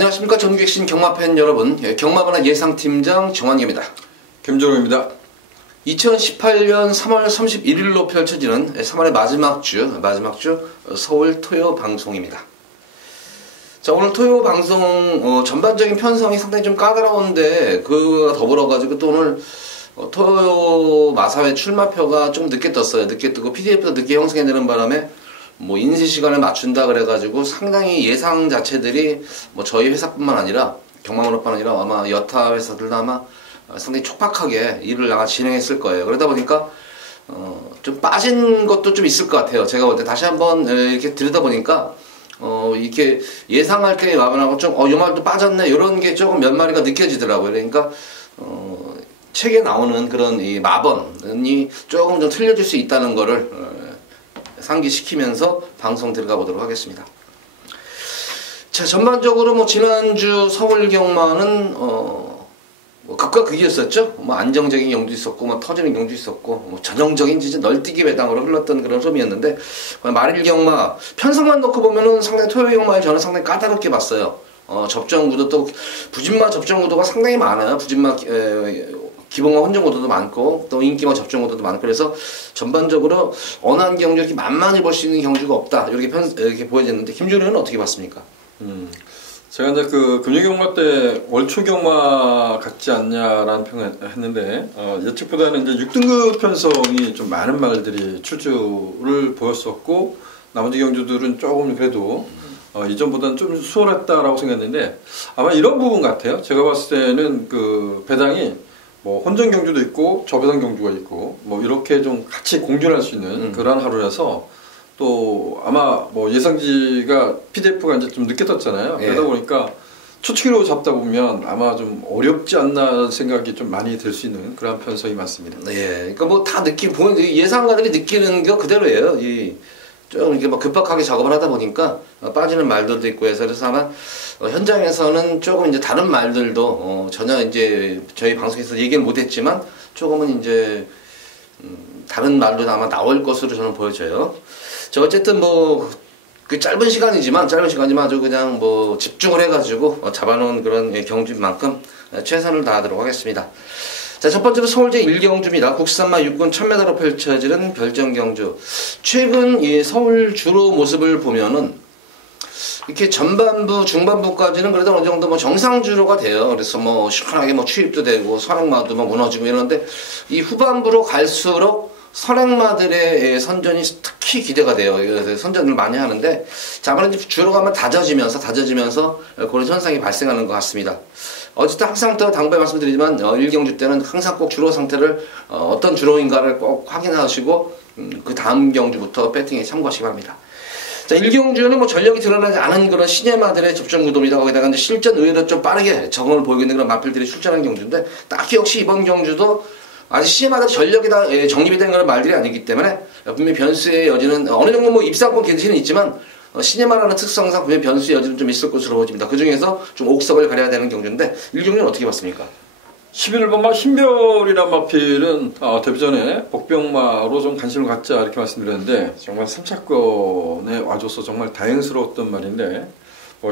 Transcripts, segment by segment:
안녕하십니까. 전국객신 경마팬 여러분, 경마번화 예상팀장 정환기입니다. 김종우입니다. 2018년 3월 31일로 펼쳐지는 3월의 마지막 주 서울 토요 방송입니다. 자, 오늘 토요 방송 전반적인 편성이 상당히 좀 까다로운데 그와 더불어가지고 또 오늘 토요 마사회 출마표가 좀 늦게 떴어요. 늦게 뜨고 PDF도 늦게 형성이 되는 바람에 뭐 인쇄 시간을 맞춘다 그래가지고 상당히 예상 자체들이 뭐 저희 회사뿐만 아니라 경마문화뿐만 아니라 아마 여타 회사들도 아마 상당히 촉박하게 일을 아마 진행했을 거예요. 그러다 보니까 좀 빠진 것도 좀 있을 것 같아요. 제가 볼 때 다시 한번 이렇게 들여다보니까 이렇게 예상할 때 마음하고 좀 요 말도 빠졌네 이런 게 조금 몇 마리가 느껴지더라고요. 그러니까 책에 나오는 그런 이 마번이 조금 좀 틀려질 수 있다는 거를 상기시키면서 방송 들어가 보도록 하겠습니다. 자, 전반적으로 뭐 지난주 서울 경마는 뭐 극과 극이었었죠. 뭐 안정적인 경도 있었고, 뭐 터지는 경도 있었고, 뭐 전형적인 진짜 널뛰기 배당으로 흘렀던 그런 흐름이었는데 말일 경마 편성만 놓고 보면은 상당히 토요 경마에 저는 상당히 까다롭게 봤어요. 접전 구도 또 부진마 접전 구도가 상당히 많아요. 부진마 기본과 혼전 구도도 많고 또 인기마 접전 구도도 많고 그래서 전반적으로 어느 한 경주 이렇게 만만히 볼 수 있는 경주가 없다 이렇게 보여졌는데 김준호는 어떻게 봤습니까? 제가 이제 그 금융경마 때 월초 경마 같지 않냐라는 평을 했는데 예측보다는 이제 6등급 편성이 좀 많은 말들이 출주를 보였었고 나머지 경주들은 조금 그래도 이전보다는 좀 수월했다라고 생각했는데 아마 이런 부분 같아요. 제가 봤을 때는 그 배당이 뭐 혼전 경주도 있고 저배당 경주가 있고 뭐 이렇게 좀 같이 공존할 수 있는 그런 하루라서 또 아마 뭐 예상지가 PDF가 이제 좀 늦게 떴잖아요. 예. 그러다 보니까 초치기로 잡다 보면 아마 좀 어렵지 않나 생각이 좀 많이 들 수 있는 그런 편성이 많습니다. 네, 그러니까 뭐 다 보면 예상가들이 느끼는 게 그대로예요. 좀 이렇게 막 급박하게 작업을 하다 보니까 빠지는 말들도 있고 해서 그래서 아마 현장에서는 조금 이제 다른 말들도 전혀 이제 저희 방송에서 얘기는 못했지만 조금은 이제 다른 말도 아마 나올 것으로 저는 보여져요. 저 어쨌든 뭐 그 짧은 시간이지만 아주 그냥 뭐 집중을 해가지고 잡아놓은 그런 경주인 만큼 최선을 다하도록 하겠습니다. 자, 첫 번째로 서울제 1경주입니다. 국산마 6군 1000m로 펼쳐지는 별정경주. 최근 이 서울 주로 모습을 보면은 이렇게 전반부, 중반부까지는 그래도 어느 정도 뭐 정상주로가 돼요. 그래서 뭐 시원하게 뭐 추입도 되고 선행마도 뭐 무너지고 이러는데 이 후반부로 갈수록 선행마들의 선전이 특히 기대가 돼요. 선전을 많이 하는데 자, 아무래도 주로 가면 다져지면서 그런 현상이 발생하는 것 같습니다. 어쨌든 항상 또 당부에 말씀드리지만 1경주 때는 항상 꼭 주로 상태를 어떤 주로인가를 꼭 확인하시고 그 다음 경주부터 배팅에 참고하시기 바랍니다. 자, 1경주는 뭐 전력이 드러나지 않은 그런 신예마들의 접전 구도입니다. 거기다가 이제 실전 의외로 좀 빠르게 적응을 보이고 있는 그런 마필들이 출전한 경주인데 딱히 역시 이번 경주도 아직 신예마들의 전력이 다 정립이 된 그런 말들이 아니기 때문에 분명히 변수의 여지는 어느 정도 뭐 입상권 괜찮은 있지만 신예마라는 특성상 분명히 변수의 여지는 좀 있을 것으로 보입니다. 그 중에서 좀 옥석을 가려야 되는 경주인데 1경주는 어떻게 봤습니까? 11번마 흰별이란 마필은 데뷔전에 복병마로 좀 관심을 갖자 이렇게 말씀드렸는데 정말 3차권에 와줘서 정말 다행스러웠던 말인데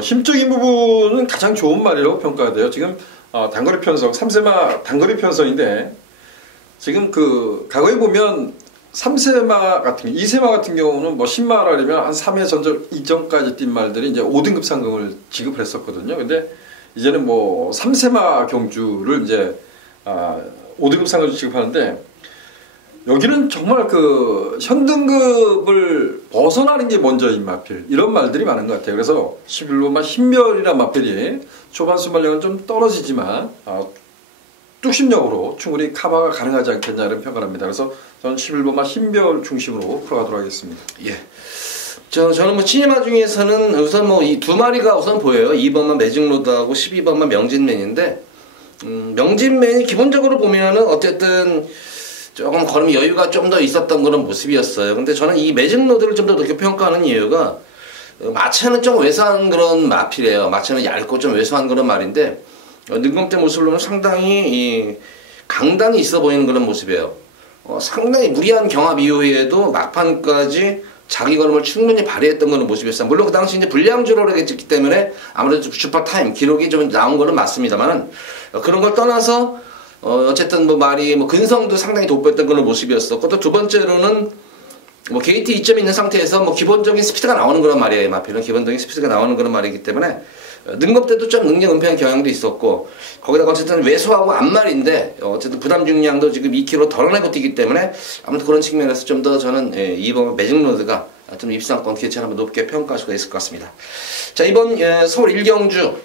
힘적인 부분은 가장 좋은 말이라고 평가돼요. 지금 단거리 편성 3세마 단거리 편성인데 지금 그 과거에 보면 3세마 같은 2세마 같은 경우는 뭐 10마라면 한 3회 전적 이전까지 뛴 말들이 이제 5등급 상금을 지급을 했었거든요. 근데 이제는 뭐 3세마 경주를 이제 5등급 상금을 지급하는데 여기는 정말 그 현등급을 벗어나는 게 먼저인 마필 이런 말들이 많은 것 같아요. 그래서 11번마 흰별이란 마필이 초반 순발력은 좀 떨어지지만 뚝심력으로 충분히 커버가 가능하지 않겠냐 이런 평가를 합니다. 그래서 저는 11번마 흰별 중심으로 풀어가도록 하겠습니다. 예. 저는 뭐 시네마 중에서는 우선 뭐 이 두 마리가 우선 보여요. 2번만 매직로드하고 12번만 명진맨인데 명진맨이 기본적으로 보면은 어쨌든 조금 걸음 여유가 좀 더 있었던 그런 모습이었어요. 근데 저는 이 매직로드를 좀 더 높게 평가하는 이유가 마체는 좀 왜소한 그런 마필이에요. 마체는 얇고 좀 왜소한 그런 말인데 능검대 모습을 보면 상당히 강단이 있어 보이는 그런 모습이에요. 상당히 무리한 경합 이후에도 막판까지 자기 걸음을 충분히 발휘했던 거는 모습이었어요. 물론 그 당시 이제 불량주로를 했기 때문에 아무래도 슈퍼타임 기록이 좀 나온 거는 맞습니다만은 그런 걸 떠나서 어쨌든 뭐 말이 뭐 근성도 상당히 돋보였던 그런 모습이었었고 또 두 번째로는 뭐 게이트 2점이 있는 상태에서 뭐 기본적인 스피드가 나오는 그런 말이에요. 마필은 기본적인 스피드가 나오는 그런 말이기 때문에 능검 때도 좀 능력 은폐한 경향도 있었고 거기다가 어쨌든 외소하고 앞말인데 어쨌든 부담 중량도 지금 2kg 덜어내고 뛰기 때문에 아무튼 그런 측면에서 좀 더 저는 이번 매직로드가 좀 입상권 기회치를 한번 높게 평가할 수가 있을 것 같습니다. 자, 이번 서울 1경주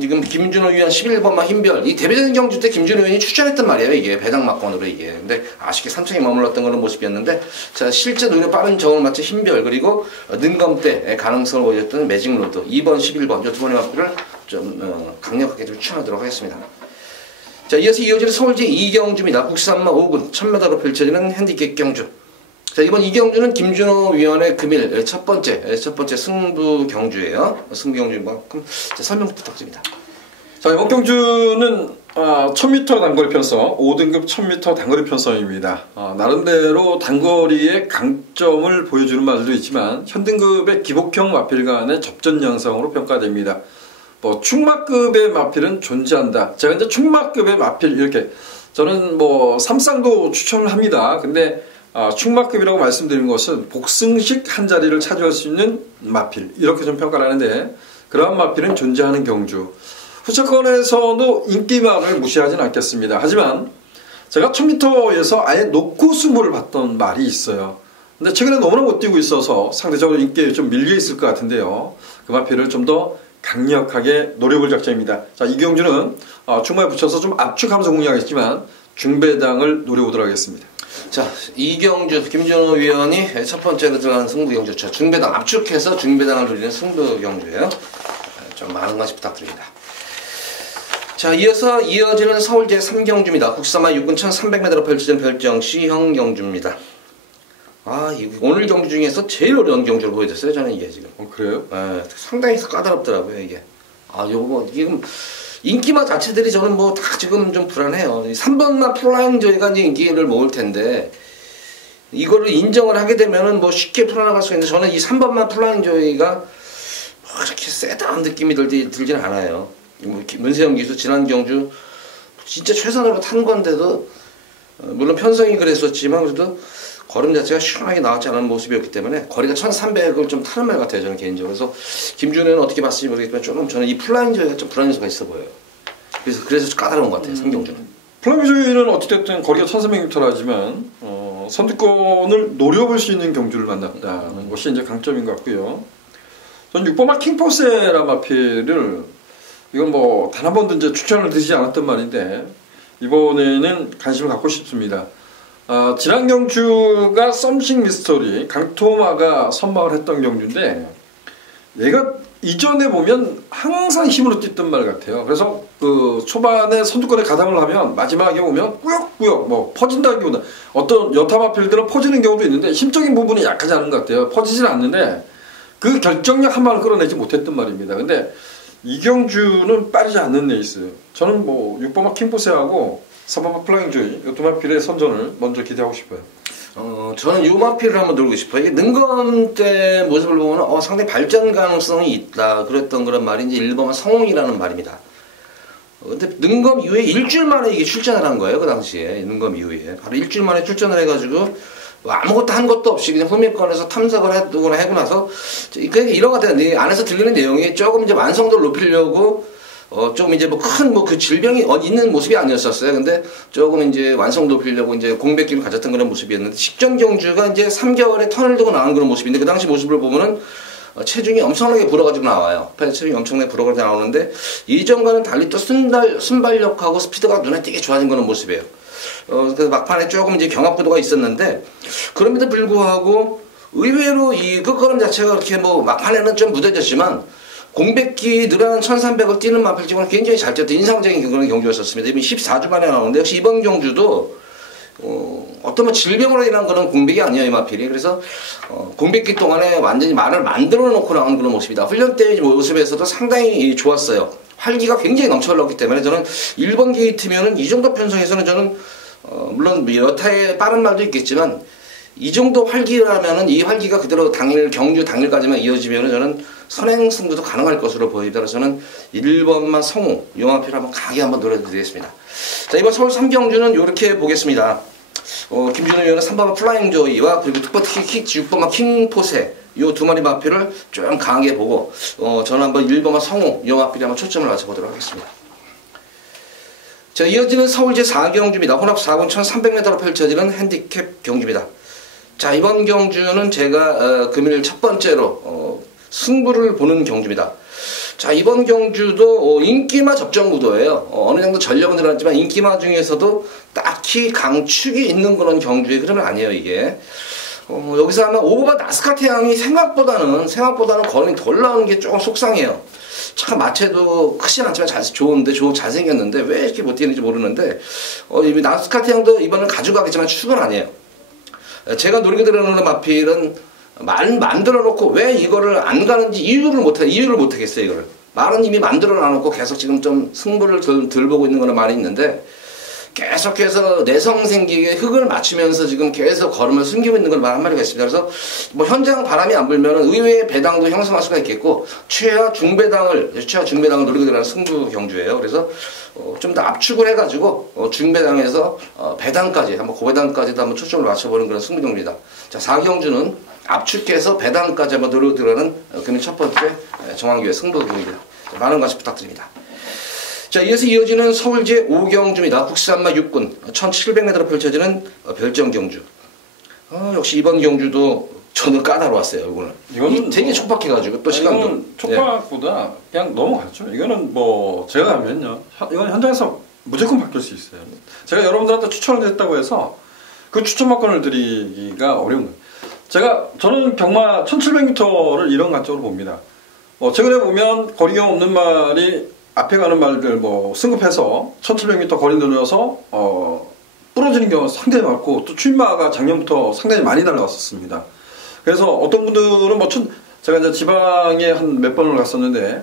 지금 김준호 위원 11번마 흰별 이 대표적인 경주 때 김준호 위원이 출전했단 말이에요. 이게 배당막권으로 이게 근데 아쉽게 3층에 머물렀던 그런 모습이었는데 자 실제 눈에 빠른 정을 맞춘 흰별 그리고 능검 때 가능성을 보였던 매직로드 2번 11번 이 두 번의 마필을 좀 강력하게 좀 추천하도록 하겠습니다. 자 이어서 이어지는 서울제 2경주입니다. 국산마 5군 1000m로 펼쳐지는 핸디캡 경주. 자 이번 이 경주는 김준호 위원의 금일 첫 번째 승부 경주예요. 승부 경주만큼 설명 부탁드립니다. 자 이번 경주는 1000m 단거리 편성 5등급 1000m 단거리 편성입니다. 나름대로 단거리의 강점을 보여주는 말도 있지만 현등급의 기복형 마필 간의 접전 양상으로 평가됩니다. 뭐 충마급의 마필은 존재한다. 제가 이제 충마급의 마필 이렇게 저는 뭐 삼쌍도 추천을 합니다. 근데 충마급이라고 말씀드린 것은 복승식 한 자리를 차지할 수 있는 마필 이렇게 좀 평가를 하는데 그러한 마필은 존재하는 경주 후차권에서도 인기만을 무시하진 않겠습니다. 하지만 제가 1000m에서 아예 놓고 승부를 봤던 말이 있어요. 근데 최근에 너무나 못 뛰고 있어서 상대적으로 인기에 좀 밀려 있을 것 같은데요. 그 마필을 좀 더 강력하게 노려볼 작전입니다. 자, 이 경주는 충마에 붙여서 좀 압축하면서 공략했지만 중배당을 노려보도록 하겠습니다. 자, 이 경주 김준호 위원이 첫 번째로 들어가는 승부 경주. 자, 중배당 압축해서 중배당을 누리는 승부 경주예요. 좀 많은 관심 부탁드립니다. 자, 이어서 이어지는 서울 제3경주입니다. 국산마 6군 1300m로 펼쳐진 별정 C형 경주입니다. 오늘 경주 중에서 제일 어려운 경주로 보여졌어요. 저는 이게 지금. 그래요? 상당히 까다롭더라고요, 이게. 지금 인기마 자체들이 저는 뭐 다 지금 좀 불안해요. 3번마 플라잉 조이가 이제 인기를 모을 텐데 이거를 인정을 하게 되면은 뭐 쉽게 풀어나갈 수 있는데 저는 이 3번마 플라잉 조이가 그렇게 세다는 느낌이 들지는 않아요. 문세영 기수 지난 경주 진짜 최선으로 탄 건데도 물론 편성이 그랬었지만 그래도 걸음 자체가 시원하게 나왔지 않은 모습이었기 때문에 거리가 1300을 좀 타는 말 같아요. 저는 개인적으로. 그래서 김준호는 어떻게 봤을지 모르겠지만 조금 저는 이 플라잉 조이가 좀 불안 요소가 있어 보여요. 그래서 까다로운 것 같아요. 상경주는. 플라잉 조이는 어찌됐든 거리가 1300m라지만 선두권을 노려볼 수 있는 경주를 만났다는 것이 이제 강점인 것 같고요. 전 6번마 킹포세라 마필을 이건 뭐 단 한 번도 이제 추천을 드리지 않았던 말인데 이번에는 관심을 갖고 싶습니다. 지난 경주가 썸씽 미스터리 강토마가 선방을 했던 경주인데 얘가 이전에 보면 항상 힘으로 뛰던 말 같아요. 그래서 그 초반에 선두권에 가담을 하면 마지막에 오면 꾸역꾸역 뭐 퍼진다기보다 어떤 여타 마필들은 퍼지는 경우도 있는데 힘적인 부분이 약하지 않은 것 같아요. 퍼지진 않는데 그 결정력 한 방을 끌어내지 못했던 말입니다. 근데 이 경주는 빠르지 않는 레이스. 저는 뭐 6번마 킹포세하고 3번마 플라잉 조이 이 두 마필의 선전을 먼저 기대하고 싶어요. 저는 이 마필을 한번 들고 싶어요. 이게 능검 때 모습을 보면 상당히 발전 가능성이 있다. 그랬던 그런 말이 이제 1번마 성홍이라는 말입니다. 근데 능검 이후에 일주일 만에 이게 출전을 한 거예요. 그 당시에 능검 이후에 바로 일주일 만에 출전을 해가지고 아무것도 한 것도 없이 그냥 후미권에서 탐색을 하고 나서 이런 것 같아요. 이 안에서 들리는 내용이 조금 이제 완성도를 높이려고 조금 이제 뭐 큰 뭐 그 질병이 있는 모습이 아니었었어요. 근데 조금 이제 완성도 높이려고 이제 공백기를 가졌던 그런 모습이었는데 직전 경주가 이제 3개월에 턴을 두고 나온 그런 모습인데 그 당시 모습을 보면은 체중이 엄청나게 불어가지고 나와요. 체중이 엄청나게 불어가지고 나오는데 이전과는 달리 또 순발력하고 스피드가 눈에 띄게 좋아진 그런 모습이에요. 그래서 막판에 조금 이제 경합구도가 있었는데 그럼에도 불구하고 의외로 이 끝걸음 자체가 그렇게 뭐 막판에는 좀 무뎌졌지만 공백기 늘어난 1300을 뛰는 마필지만 굉장히 잘 뛰었던 인상적인 그런 경주였었습니다. 이번 14주 만에 나오는데 역시 이번 경주도 어떤 뭐 질병으로 인한 그런 공백이 아니에요, 이 마필이. 그래서 공백기 동안에 완전히 말을 만들어 놓고 나온 그런 모습이다. 훈련 때 모습에서도 상당히 좋았어요. 활기가 굉장히 넘쳐 흘렀기 때문에 저는 1번 게이트면은 이 정도 편성에서는 저는 물론 여타의 빠른 말도 있겠지만 이 정도 활기라면은 이 활기가 그대로 당일 경주 당일까지만 이어지면은 저는 선행 승부도 가능할 것으로 보입니다. 그래서 저는 1번만 성우 용화표를 한번 강하게 한번 노려드리겠습니다. 자, 이번 서울 3경주는 이렇게 보겠습니다. 김준호 의원은 3번만 플라잉 조이와 그리고 특히 6번만 킹포세 이 두 마리 마표를 좀 강하게 보고 저는 한번 1번만 성우 용화표에 한번 초점을 맞춰보도록 하겠습니다. 자, 이어지는 서울 제4경주입니다. 혼합 4군 1300m로 펼쳐지는 핸디캡 경주입니다. 자, 이번 경주는 제가 금일 첫 번째로 승부를 보는 경주입니다. 자, 이번 경주도 인기마 접전 구도예요. 어느 정도 전력은 늘어났지만 인기마 중에서도 딱히 강축이 있는 그런 경주의 흐름은 아니에요, 이게. 여기서 아마 오버바 나스카 태양이 생각보다는 거름이 덜 나오는 게 조금 속상해요. 참 마체도 크진 않지만 좋은데 잘생겼는데 왜 이렇게 못 뛰는지 모르는데 나스카 태양도 이번엔 가져가겠지만 축은 아니에요. 제가 노리게 들어오는 마필은 만들어 놓고 왜 이거를 안 가는지 이유를 못하겠어요, 이거를. 말은 이미 만들어 놔놓고 계속 지금 좀 승부를 덜 보고 있는 거는 말이 있는데 계속해서 내성 생기게 흙을 맞추면서 지금 계속 걸음을 숨기고 있는 걸 말 한마디가 있습니다. 그래서 뭐 현장 바람이 안 불면 의외의 배당도 형성할 수가 있겠고 최하 중배당을 노리고 들어가는 승부 경주예요. 그래서 좀 더 압축을 해가지고 중배당에서 배당까지 한번 고배당까지도 한번 초점을 맞춰보는 그런 승부 경주입니다. 자, 4경주는 압축해서 배당까지 한번 노리고 들어가는 금일 첫 번째 정한교의 승부 경주입니다. 많은 관심 부탁드립니다. 자, 이어지는 서울제 5경주입니다. 국산마 6군 1700m로 펼쳐지는 별정 경주. 역시 이번 경주도 저는 까다로웠어요. 이거는 되게 촉박해가지고 또 시간도. 이거는 촉박보다 그냥 넘어갔죠. 이거는 뭐 제가 하면요, 이건 현장에서 무조건 바뀔 수 있어요. 제가 여러분들한테 추천을 했다고 해서 그 추천만권을 드리기가 어려운 거예요. 저는 경마 1700m를 이런 관점으로 봅니다. 최근에 보면 거리경 없는 말이 앞에 가는 말들 승급해서 1700m 거리 늘려서 부러지는 경우가 상당히 많고 또 추임마가 작년부터 상당히 많이 날라왔었습니다. 그래서 어떤 분들은 제가 이제 지방에 한 몇 번을 갔었는데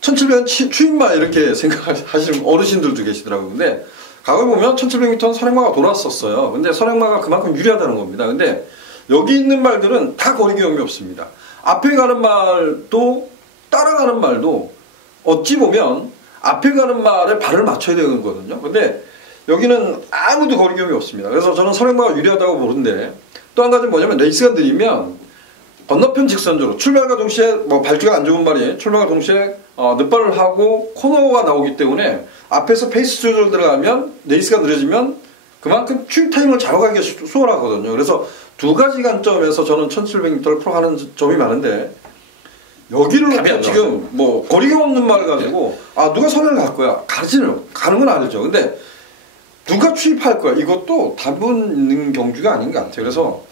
1700 추임마 이렇게 생각하시는 어르신들도 계시더라고요. 근데 과거에 보면 1700m는 선행마가 돌았었어요. 근데 선행마가 그만큼 유리하다는 겁니다. 근데 여기 있는 말들은 다 거리 경험이 없습니다. 앞에 가는 말도 따라가는 말도 어찌 보면 앞에 가는 말에 발을 맞춰야 되는 거거든요. 근데 여기는 아무도 거리 경험이 없습니다. 그래서 저는 선행마가 유리하다고 보는데 또 한 가지는 뭐냐면 레이스가 느리면 건너편 직선적으로 출발과 동시에 발주가 안 좋은 말이 출발과 동시에 늑발을 하고 코너가 나오기 때문에 앞에서 페이스 조절 들어가면 레이스가 느려지면 그만큼 추입 타임을 잡아가기가 수월하거든요. 그래서 두 가지 관점에서 저는 1700m를 풀어가는 점이 많은데 여기를 지금 거리가 없는 말을 가지고 누가 선을 갈 거야 가는 건 아니죠. 근데 누가 추입할 거야 이것도 답은 있는 경주가 아닌 것 같아요. 그래서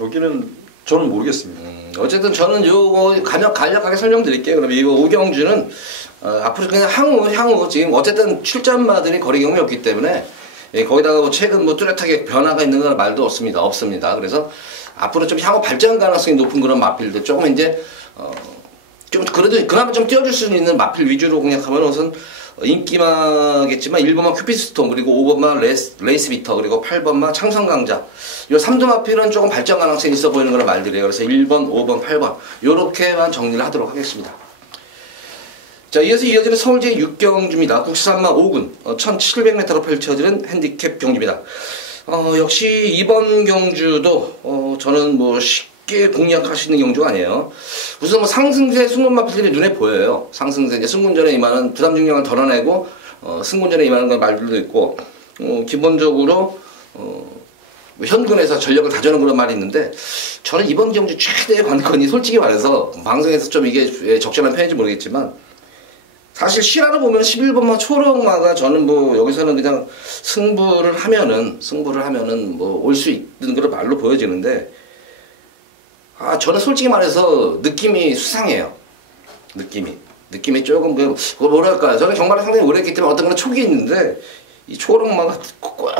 여기는 저는 모르겠습니다. 어쨌든 저는 요거 간략하게 설명드릴게요. 그럼 이거 5경주는 앞으로 그냥 향후 지금 어쨌든 출전마들이 거리 경험이 없기 때문에 거기다가 최근 뚜렷하게 변화가 있는 건 말도 없습니다. 그래서 앞으로 좀 향후 발전 가능성이 높은 그런 마필들 조금 이제 좀 그래도 그나마 좀 띄워줄 수 있는 마필 위주로 공략하면 우선 인기마겠지만 1번만 큐피스톤 그리고 5번만 레이스비터 그리고 8번만 창성강자 요 3두 마필은 조금 발전 가능성이 있어 보이는 그런 말들이에요. 그래서 1번, 5번, 8번 요렇게만 정리를 하도록 하겠습니다. 자, 이어지는 서울제 6경주입니다. 국산마 5군 1700m로 펼쳐지는 핸디캡 경주입니다. 역시 이번 경주도 저는 쉽게 공략할 수 있는 경주가 아니에요. 우선 상승세 승군마필들이 눈에 보여요. 상승세 이제 승군전에 임하는 부담 중량을 덜어내고 승군전에 임하는 그런 말들도 있고 기본적으로 현근에서 전력을 다져는 그런 말이 있는데 저는 이번 경주 최대의 관건이 솔직히 말해서 방송에서 좀 이게 적절한 편인지 모르겠지만 사실 실화로 보면 11번마 초록마가 저는 여기서는 그냥 승부를 하면은 올 수 있는 그런 말로 보여지는데 저는 솔직히 말해서 느낌이 수상해요. 느낌이 조금 뭐랄까 저는 경마를 상당히 오래 했기 때문에 어떤 그런 촉이 있는데 이 초록마가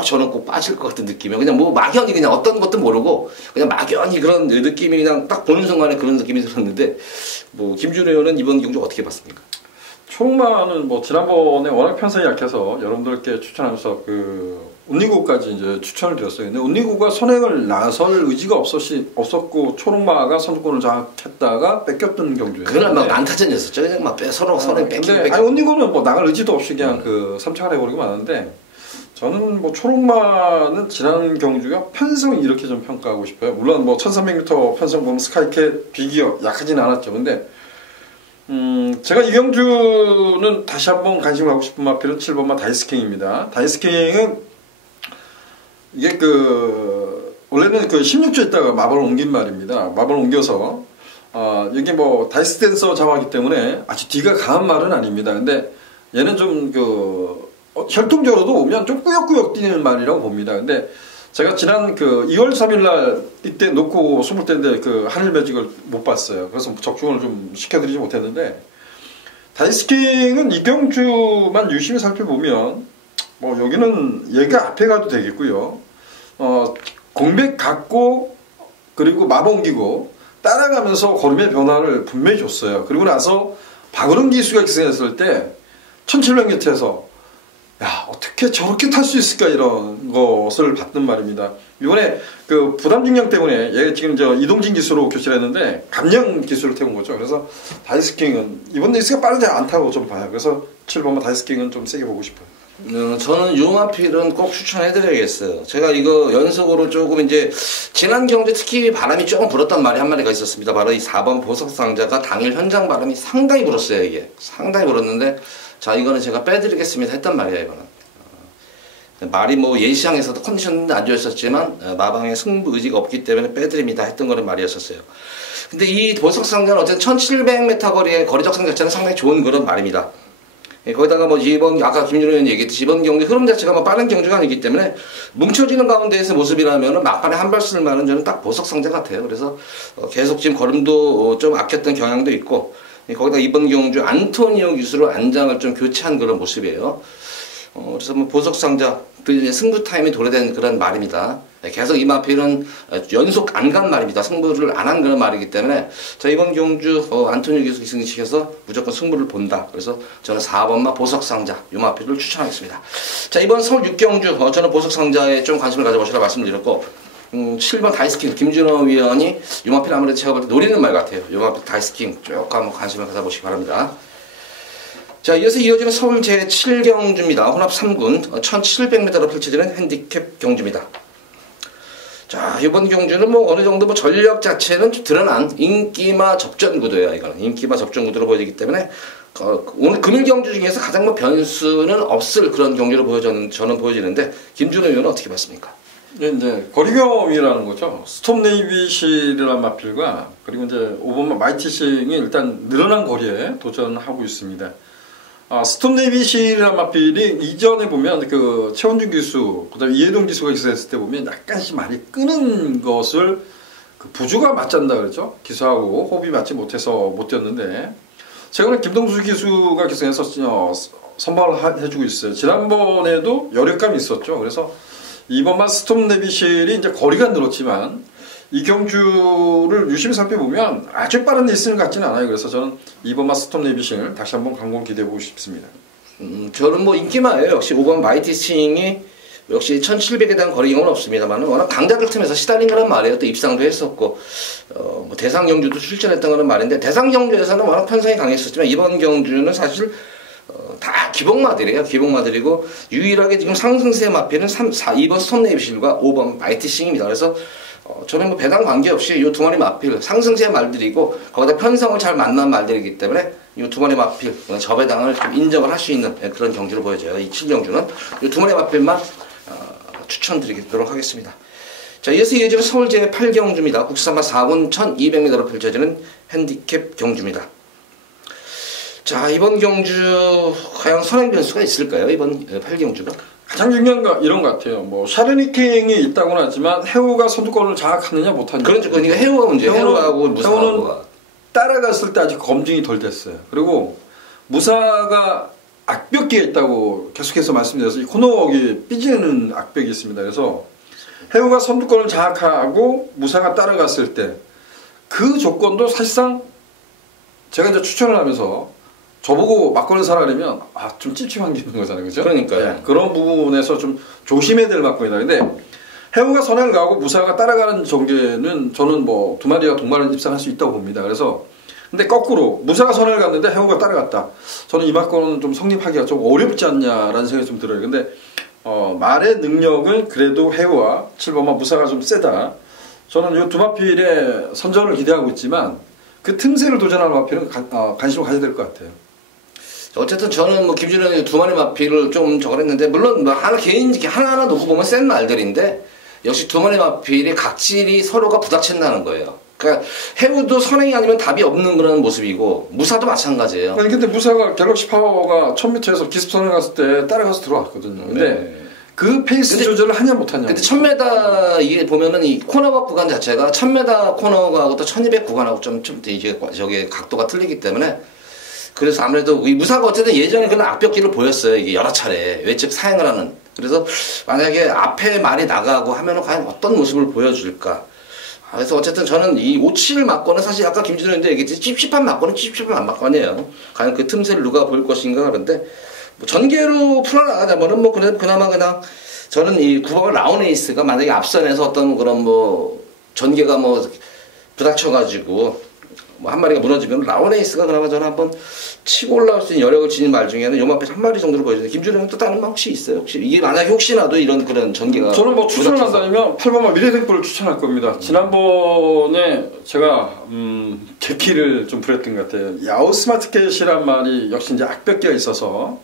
저는 꼭 빠질 것 같은 느낌이에요. 그냥 막연히 그냥 어떤 것도 모르고 그냥 막연히 그런 느낌이 그냥 딱 보는 순간에 그런 느낌이 들었는데 김준호 의원은 이번 경주 어떻게 봤습니까? 초록마는 뭐 지난번에 워낙 편성이 약해서 여러분들께 추천하면서 그 운리구까지 이제 추천을 드렸어요. 근데 운리구가 선행을 나설 의지가 없었고 초록마가 선두권을 장악했다가 뺏겼던 경주예요. 그날 막 난타전이었었죠. 그냥 막 서로 뺏기고. 아니 운리구는 뭐 나갈 의지도 없이 그냥 그 삼착을 해버리고 마는데 저는 뭐 초록마는 지난 경주가 편성 이렇게 좀 평가하고 싶어요. 물론 뭐 1300m 편성 보면 스카이캣 비기어 약하진 않았죠. 근데 제가 이 경주는 다시 한번 관심 갖고 싶은 마필은 7번마 다이스킹입니다. 다이스킹은 이게 원래는 그 16주 있다가 마법을 옮긴 말입니다. 마법을 옮겨서 여기 뭐 다이스 댄서 자화기 때문에 아주 뒤가 강한 말은 아닙니다. 근데 얘는 좀 혈통적으로도 보면 좀 꾸역꾸역 뛰는 말이라고 봅니다. 근데 제가 지난 2월 3일날 이때 놓고 숨을 때인데 하늘 매직을 못 봤어요. 그래서 적중을 좀 시켜드리지 못했는데 다이스킹은 이 경주만 유심히 살펴보면 뭐 여기는 얘가 앞에 가도 되겠고요. 공백 갖고 그리고 마법 옮기고 따라가면서 걸음의 변화를 분명히 줬어요. 그리고 나서 박은홍 기수가 기승했을 때 1700m에서 야 어떻게 저렇게 탈 수 있을까 이런 것을 봤단 말입니다. 이번에 부담 중량 때문에 얘 지금 이동진 기수로 교체했는데 감량 기수를 태운 거죠. 그래서 다이스킹은 이번 레이스가 빠르지 않다고 좀 봐요. 그래서 7번마 다이스킹은 좀 세게 보고 싶어요. 저는 유마필은 꼭 추천해드려야겠어요. 제가 이거 연속으로 조금 이제 지난 경주 특히 바람이 조금 불었던 말이 한 마리가 있었습니다. 바로 이 4번 보석상자가 당일 현장 바람이 상당히 불었어요. 이게 상당히 불었는데 자 이거는 제가 빼드리겠습니다 했단 말이에요. 이거는 말이 뭐 예시장에서도 컨디션도 안 좋았었지만 마방에 승부 의지가 없기 때문에 빼드립니다 했던 거는 말이었었어요. 근데 이 보석상자는 어쨌든 1700m 거리의 거리적 성 자체는 상당히 좋은 그런 말입니다. 거기다가 뭐 이번 아까 김준호 의원이 얘기했듯이 이번 경기 흐름 자체가 뭐 빠른 경주가 아니기 때문에 뭉쳐지는 가운데에서 모습이라면 막판에 한 발 쓸 만은 저는 딱 보석상자 같아요. 그래서 계속 지금 걸음도 좀 아꼈던 경향도 있고 거기다 이번 경주 안토니오 기수로 안장을 좀 교체한 그런 모습이에요. 그래서 뭐 보석상자 승부 타임이 도래된 그런 말입니다. 계속 이 마필은 연속 안 간 말입니다. 승부를 안 한 그런 말이기 때문에 자 이번 경주 안토니오 기수 기승시켜서 무조건 승부를 본다. 그래서 저는 4번마 보석상자 이 마필을 추천하겠습니다. 자 이번 서울 6경주 저는 보석상자에 좀 관심을 가져보시라 말씀드렸고 7번 다이스킹 김준호 위원이 이 마필 아무래도 제가 볼 때 노리는 말 같아요. 이 마필 다이스킹 조금 한번 관심을 가져보시기 바랍니다. 자, 이어서 이어지는 서울 제7경주입니다. 혼합 3군 1700m로 펼쳐지는 핸디캡 경주입니다. 자, 이번 경주는 뭐 어느 정도 뭐 전력 자체는 드러난 인기마 접전 구도예요. 이거는 인기마 접전 구도로 보여지기 때문에 오늘 금일 경주 중에서 가장 뭐 변수는 없을 그런 경주로 저는 보여지는데 김준호 의원은 어떻게 봤습니까? 이제 거리경험이라는 거죠. 스톰네이비실이라는 마필과 그리고 이제 5번마 마이티싱이 일단 늘어난 거리에 도전하고 있습니다. 스톰네이비실이라는 마필이 이전에 보면 최원준 기수, 그다음에 이해동 기수가 기수했을 때 보면 약간씩 많이 끄는 것을 부주가 맞지 않는다 그랬죠. 기수하고 호흡이 맞지 못해서 못 뛰었는데 최근에 김동수 기수가 기수해서 선발을 해주고 있어요. 지난번에도 여력감이 있었죠. 그래서 이번만 스톰네이비실이 이제 거리가 늘었지만 이 경주를 유심히 살펴보면 아주 빠른 레이스는 같지는 않아요. 그래서 저는 이번만 스톰네이비실을 다시 한번 강공 기대해보고 싶습니다. 저는 뭐 인기마예요. 역시 5번 마이티싱이 역시 1700에 대한 거리 경험은 없습니다만 워낙 강자들 틈에서 시달린 거란 말이에요. 또 입상도 했었고 뭐 대상 경주도 출전했던 거는 말인데 대상 경주에서는 워낙 편성이 강했었지만 이번 경주는 사실 다 기복마들이에요. 기복마들이고 유일하게 지금 상승세 마필은 2번 스톰네이비실과 5번 마이티싱입니다. 그래서 저는 뭐 배당 관계없이 이 두 마리 마필 상승세 말들이고 거기다 편성을 잘 만난 말들이기 때문에 이 두 마리 마필 저배당을 좀 인정을 할 수 있는 그런 경주로 보여져요. 이 7경주는 이 두 마리 마필만 추천드리도록 하겠습니다. 자, 이어서 이어지는 서울 제8경주입니다. 국산마 4군 1200m로 펼쳐지는 핸디캡 경주입니다. 자, 이번 경주 과연 선행 변수가 있을까요? 이번 8경주가? 가장 중요한 거 이런 것 같아요. 뭐 샤르니킹이 있다고는 하지만 해우가 선두권을 장악하느냐 못하느냐. 그러니까 해우가 문제예요. 해우하고 무사하고가 따라갔을 때 아직 검증이 덜 됐어요. 그리고 무사가 악벽기에 있다고 계속해서 말씀드려서 이 코너웍이 삐지는 악벽이 있습니다. 그래서 해우가 선두권을 장악하고 무사가 따라갔을 때 그 조건도 사실상 제가 이제 추천을 하면서 저보고 막걸리 사라 그러면 좀 찝찝한 게 있는 거잖아요, 그죠? 그러니까요. 네, 그런 부분에서 좀 조심해야 될 막걸리다. 근데 해우가 선행을 가고 무사가 따라가는 전개는 저는 뭐 두 마리가 동반을 입상할 수 있다고 봅니다. 그래서 근데 거꾸로 무사가 선행을 갔는데 해우가 따라갔다. 저는 이 막걸리는 좀 성립하기가 좀 어렵지 않냐라는 생각이 좀 들어요. 근데 말의 능력은 그래도 해우와 7번마 무사가 좀 세다. 저는 이 두 마필의 선전을 기대하고 있지만 그 틈새를 도전하는 마필은 관심을 가져야 될 것 같아요. 어쨌든 저는 뭐 김준현의 두 마리 마필을 좀 저걸 했는데, 물론 뭐 하나하나 놓고 보면 센 말들인데, 역시 두 마리 마필이 각질이 서로가 부닥친다는 거예요. 그러니까 해우도 선행이 아니면 답이 없는 그런 모습이고, 무사도 마찬가지예요. 아니 근데 무사가 갤럭시 파워가 1000m에서 기습 선행 갔을 때 따라가서 들어왔거든요. 근데 네. 그 페이스 조절을 하냐 못하냐. 근데 1000m 이게 보면은 이 코너박 구간 자체가 1000m 코너하고 또 1200 구간하고 좀 이제 저게 각도가 틀리기 때문에, 그래서 아무래도 이 무사가 어쨌든 예전에 그런 악벽기를 보였어요. 이게 여러 차례 외측 사행을 하는. 그래서 만약에 앞에 말이 나가고 하면은 과연 어떤 모습을 보여줄까. 그래서 어쨌든 저는 이 57 막건은 사실 아까 김준호인데 얘기했지, 찝찝한 막건은 찝찝한 막건이에요. 과연 그 틈새를 누가 볼 것인가. 그런데 뭐 전개로 풀어나가자면은 뭐 그나마 그냥 저는 이 9번 라운에이스가 만약에 앞선에서 어떤 그런 뭐 전개가 뭐 부닥쳐가지고 뭐 한 마리가 무너지면 라운에이스가 그나마 저는 한번 치고 올라올 수 있는 여력을 지닌 말 중에는 요 앞에 한 마리 정도로 보여주는데, 김준호는 또 다른 말 혹시 있어요? 혹시 이게 만약에 혹시나도 이런 그런 전개가 저는 뭐 추천을 한다면 8번마 미래등불을 추천할 겁니다. 지난번에 제가 개키를 좀 부렸던 것 같아요. 야후 스마트캣이란 말이 역시 이제 악벽기가 있어서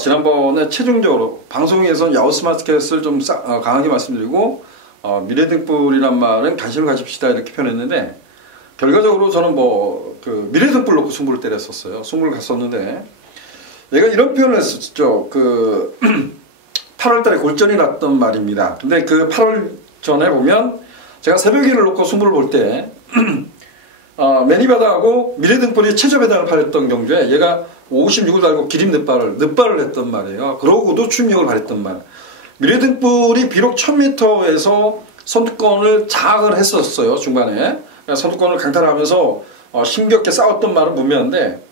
지난번에 최종적으로 방송에서 야후 스마트캣을 좀 강하게 말씀드리고 미래등불이란 말은 관심을 가집시다 이렇게 표현했는데, 결과적으로 저는 뭐 그 미래등불 놓고 승부를 때렸었어요. 승부를 갔었는데 얘가 이런 표현을 했었죠. 그 8월달에 골전이 났던 말입니다. 근데 그 8월 전에 보면 제가 새벽일을 놓고 승부를 볼 때 매니바다하고 미래등불이 최저 배당을 팔렸던 경주에 얘가 56을 달고 기림 늦발을 했던 말이에요. 그러고도 추임력을 발했던 말. 미래등불이 비록 1000m에서 선두권을 장악을 했었어요. 중반에 선두권을 강탈하면서 힘겹게 싸웠던 말은 분명한데,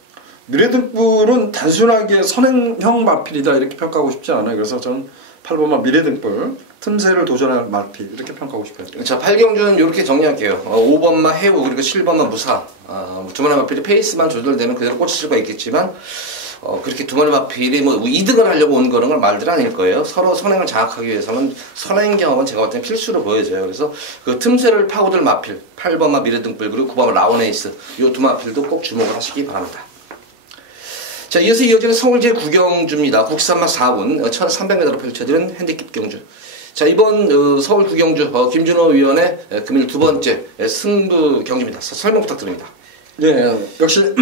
미래등불은 단순하게 선행형 마필이다 이렇게 평가하고 싶지 않아요. 그래서 저는 8번마 미래등불 틈새를 도전할 마필 이렇게 평가하고 싶어요. 자, 8경주는 이렇게 정리할게요. 5번마 해우 그리고 7번마 무사. 두 마리 마필이 페이스만 조절되면 그대로 꽂힐 수가 있겠지만, 그렇게 두 마리 마필이 뭐 이득을 하려고 온 그런 건 말들 아닐 거예요. 서로 선행을 장악하기 위해서는 선행 경험은 제가 볼 때는 필수로 보여져요. 그래서 그 틈새를 파고들 마필 8번마 미래등불 그리고 9번마 라운에이스, 이 두 마필도 꼭 주목을 하시기 바랍니다. 자, 이어서 이어지는 서울제 구경주입니다. 국산마 4분 1300m로 펼쳐지는 핸디캡 경주. 자, 이번 서울 구경주 김준호 위원의 금일 두 번째 승부 경주입니다. 설명 부탁드립니다. 네, 역시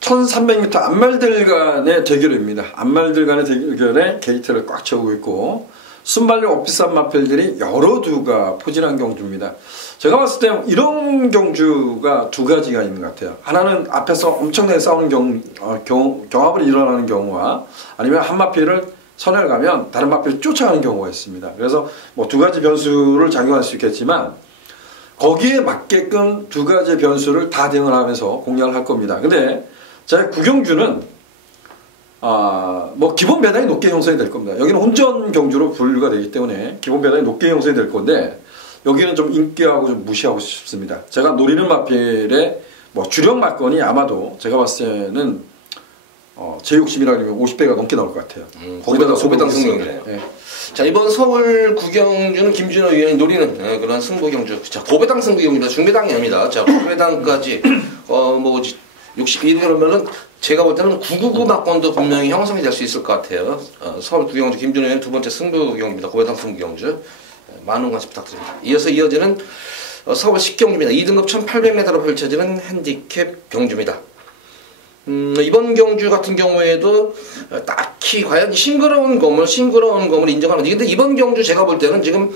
1300m 앞말들 간의 대결입니다. 앞말들 간의 대결에 게이트를 꽉 채우고 있고, 순발력 오피스한 마필들이 여러 두가 포진한 경주입니다. 제가 봤을 때 이런 경주가 두 가지가 있는 것 같아요. 하나는 앞에서 엄청나게 싸우는 경합을 일어나는 경우와, 아니면 한 마필을 선을 가면 다른 마필을 쫓아가는 경우가 있습니다. 그래서 뭐 두 가지 변수를 작용할 수 있겠지만, 거기에 맞게끔 두 가지 변수를 다 대응을 하면서 공략을 할 겁니다. 근데 제 구경주는 뭐 기본 배당이 높게 형성이 될 겁니다. 여기는 혼전 경주로 분류가 되기 때문에 기본 배당이 높게 형성이 될 건데, 여기는 좀 인기하고 좀 무시하고 싶습니다. 제가 노리는 마필의 뭐 주력 막건이 아마도 제가 봤을 때는 제 욕심이라 그러면 50배가 넘게 나올 것 같아요. 거기다가 고배당 승부경주네요. 네. 자, 이번 서울 구경주는 김준호 위원이 노리는 그런 승부 경주. 자, 고배당 승부 경주입니다. 중배당이 아닙니다. 자, 고배당까지 뭐 61이 그러면은 제가 볼 때는 999 막건도 분명히 형성이 될 수 있을 것 같아요. 서울 구경주 김준호 위원 두 번째 승부 경주입니다. 고배당 승부 경주. 많은 관심 부탁드립니다. 이어서 이어지는 서울 10경주입니다. 2등급 1800m로 펼쳐지는 핸디캡 경주입니다. 이번 경주 같은 경우에도 딱히 과연 싱그러운 검을 인정하는 건데, 근데 이번 경주 제가 볼 때는 지금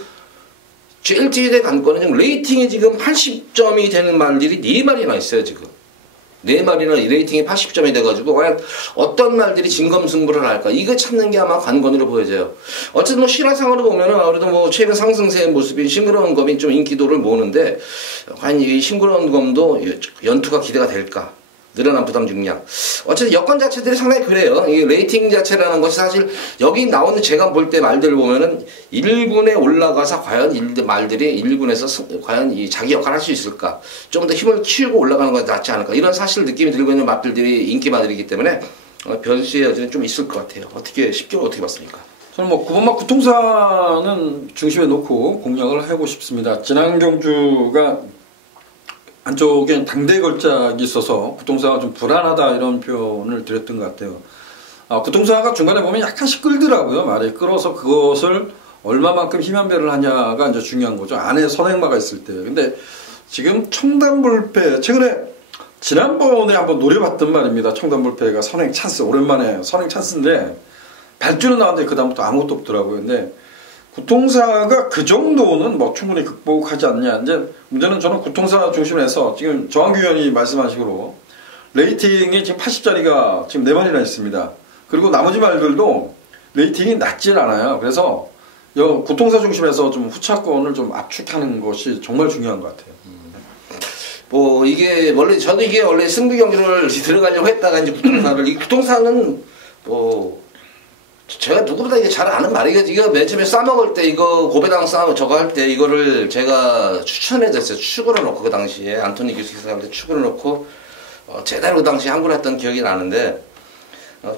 LTD의 관건은 지금 레이팅이 지금 80점이 되는 말들이 4마리나 있어요. 지금 4마리나 레이팅이 80점이 돼가지고 과연 어떤 말들이 진검승부를 할까, 이거 찾는 게 아마 관건으로 보여져요. 어쨌든 뭐 실화상으로 보면은 아무래도 뭐 최근 상승세의 모습인 싱그러운 검이 좀 인기도를 모으는데, 과연 이 싱그러운 검도 연투가 기대가 될까, 늘어난 부담 중량. 어쨌든 여건 자체들이 상당히 그래요. 이 레이팅 자체라는 것이 사실 여기 나오는 제가 볼 때 말들을 보면은 1군에 올라가서 과연 말들이 1군에서 과연 이 자기 역할을 할 수 있을까? 좀 더 힘을 키우고 올라가는 것이 낫지 않을까? 이런 사실 느낌이 들고 있는 마필들이 인기마들이기 때문에 변수의 여지는 좀 있을 것 같아요. 어떻게 10개월 어떻게 봤습니까? 저는 뭐 9번마 구통사는 중심에 놓고 공략을 하고 싶습니다. 지난 경주가 안쪽에 당대 걸작이 있어서 구통사가 좀 불안하다 이런 표현을 드렸던 것 같아요. 구통사가 중간에 보면 약간씩 끌더라고요. 말이 끌어서 그것을 얼마만큼 힘연배를 하냐가 이제 중요한 거죠. 안에 선행마가 있을 때. 근데 지금 청담불패 최근에 지난번에 한번 노려봤던 말입니다. 청담불패가 선행 찬스, 오랜만에 선행 찬스인데 발주는 나왔는데 그다음부터 아무것도 없더라고요. 근데 구통사가 그 정도는 뭐 충분히 극복하지 않냐. 이제 문제는 저는 구통사 중심에서 지금 정한규 의원이 말씀하신 식으로 레이팅이 지금 80짜리가 지금 4마리나 있습니다. 그리고 나머지 말들도 레이팅이 낮질 않아요. 그래서 구통사 중심에서 좀 후차권을 좀 압축하는 것이 정말 중요한 것 같아요. 뭐 이게 원래 저도 이게 원래 승부 경기를 들어가려고 했다가 이제 구통사를 이 구통사는 뭐 제가 누구보다 이게 잘 아는 말이에요. 이거 맨 처음에 싸먹을 때 이거 고배당 싸움 저거 할 때 이거를 제가 추천해줬어요. 축으로 놓고 그 당시에 안토니 기수기사한테 축으로 놓고 제대로 그 당시에 한구를 했던 기억이 나는데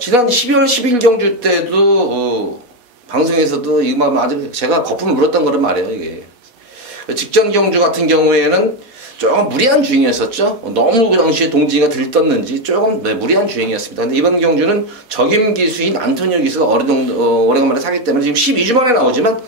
지난 12월 10일 경주 때도 방송에서도 이거 아주 제가 거품을 물었던 거란 말이에요. 이게 직전 경주 같은 경우에는 조금 무리한 주행이었었죠. 너무 그 당시에 동지가 들떴는지 조금 무리한 주행이었습니다. 근데 이번 경주는 적임 기수인 안토니오 기수가 오래간만에 사기 때문에 지금 12주 만에 나오지만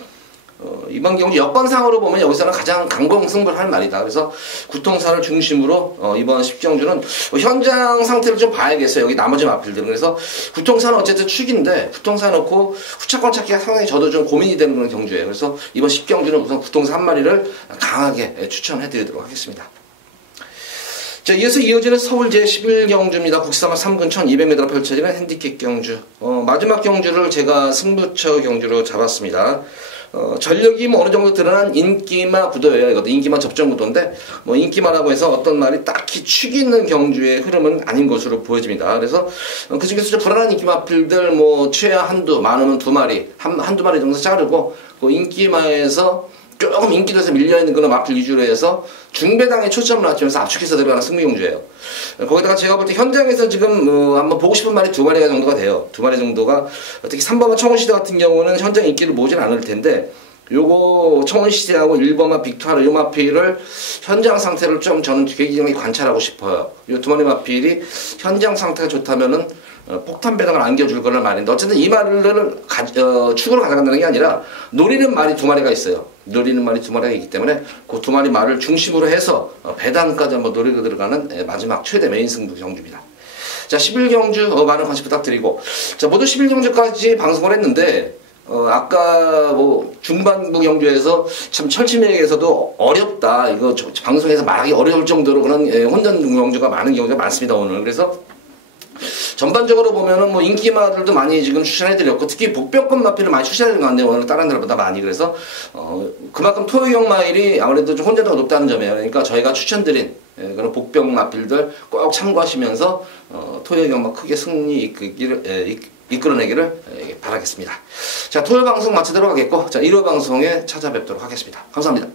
이번 경주 여건상으로 보면 여기서는 가장 강공승부를 할 말이다. 그래서 구통사를 중심으로 이번 10경주는 현장 상태를 좀 봐야겠어요. 여기 나머지 마필들은. 그래서 구통사는 어쨌든 축인데 구통사 놓고 후차권 찾기가 상당히 저도 좀 고민이 되는 그런 경주예요. 그래서 이번 10경주는 우선 구통사 한 마리를 강하게 추천해드리도록 하겠습니다. 자, 이어서 이어지는 서울 제11경주입니다. 국산화 3군 1200m로 펼쳐지는 핸디캡 경주. 마지막 경주를 제가 승부처 경주로 잡았습니다. 전력이 뭐 어느 정도 드러난 인기마 구도예요. 이것도 인기마 접전 구도인데, 뭐 인기마라고 해서 어떤 말이 딱히 축이 있는 경주의 흐름은 아닌 것으로 보여집니다. 그래서 그 중에서 좀 불안한 인기마필들, 뭐 최하 한두, 많으면 2마리, 한두 마리 정도 자르고, 그 인기마에서 조금 인기도에서 밀려있는 그런 마필 위주로 해서 중배당에 초점을 맞추면서 압축해서 들어가는 승부경주예요. 거기다가 제가 볼 때 현장에서 지금 한번 보고 싶은 말이 2마리가 정도가 돼요. 2마리 정도가 특히 3번마 청원시대 같은 경우는 현장 인기를 모으진 않을 텐데 요거 청원시대하고 1번마 빅토르 요 마필을 현장 상태를 좀 저는 굉장히 관찰하고 싶어요. 요 2마리 마필이 현장 상태가 좋다면은 폭탄 배당을 안겨줄 거란 말인데 어쨌든 이 말을 축으로 가져간다는 게 아니라 노리는 말이 2마리가 있어요. 노리는 말이 2마리가 있기 때문에 그 2마리 말을 중심으로 해서 배당까지 한번 노리고 들어가는 마지막 최대 메인 승부 경주입니다. 자, 11경주 많은 관심 부탁드리고, 자, 모두 11경주까지 방송을 했는데 아까 뭐 중반부 경주에서 참 철치맥에서도 어렵다, 이거 방송에서 말하기 어려울 정도로 그런 혼전 경주가 많은 경우가 많습니다 오늘. 그래서 전반적으로 보면은 뭐 인기마들도 많이 지금 추천해드렸고 특히 복병권 마필을 많이 추천해드린 것 같네요. 오늘 다른 데보다 많이. 그래서 그만큼 토요형 마일이 아무래도 좀 혼자도가 높다는 점이에요. 그러니까 저희가 추천드린 그런 복병 마필들 꼭 참고하시면서 토요형 마 크게 승리 이끌어내기를 바라겠습니다. 자, 토요 방송 마치도록 하겠고, 자, 1호 방송에 찾아뵙도록 하겠습니다. 감사합니다.